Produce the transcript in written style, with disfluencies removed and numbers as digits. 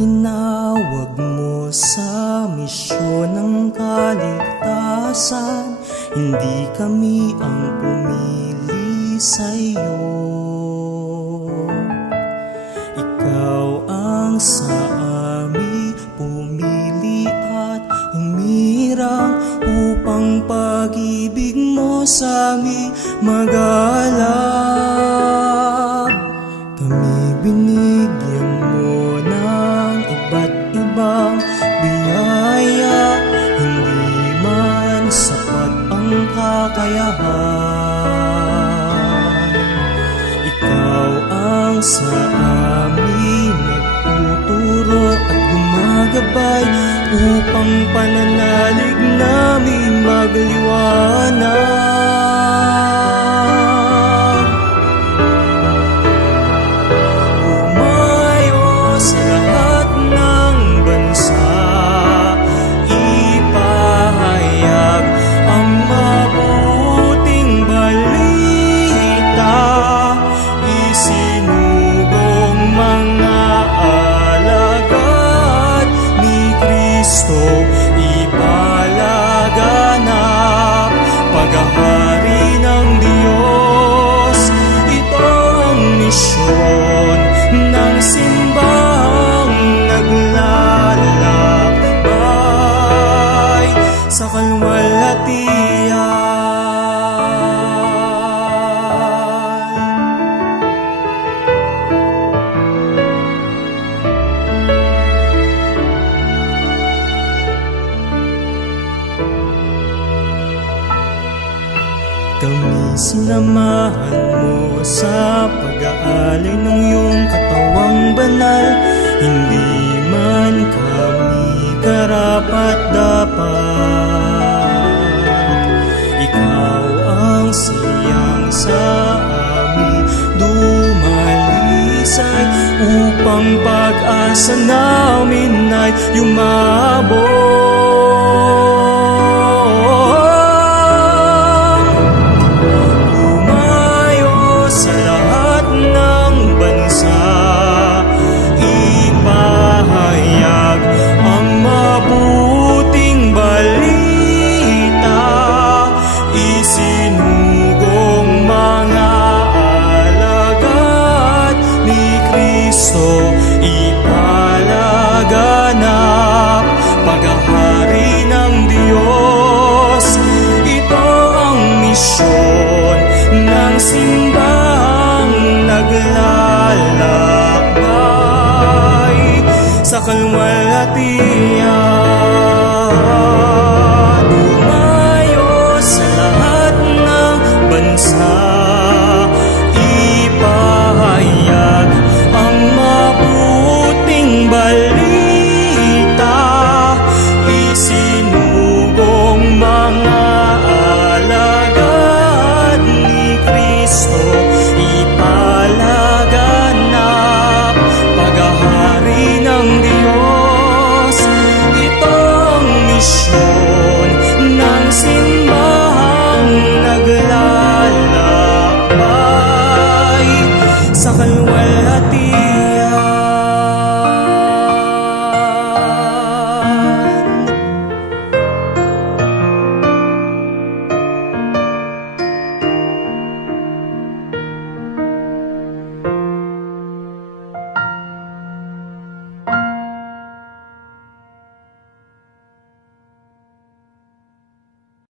Tinawag mo sa misyon ng kaligtasan, hindi kami ang pumili sa'yo. Ikaw ang sa amin pumili at humirang upang pag-ibig mo sa amin magalap. Kami binigyan mo ng iba't ibang biyaya, hindi man sapat ang kakayahan. Ikaw ang sa amin nagtuturo at gumagabay upang pananalig namin magliwanag. Ipalaganap paghahari ng Diyos. Ito ang misyon ng simbahang naglalakbay sa kalwalhatian. Kami sinamahan mo sa pag-aalay ng iyong katawang banal, hindi man kami karapat-dapat. Ikaw ang siyang sa amin dumalisay upang pag-asa namin ay yumabot. Ipalaganap paghahari ng Diyos. Ito ang misyon ng simbahang naglalakbay sa kalwalhatian.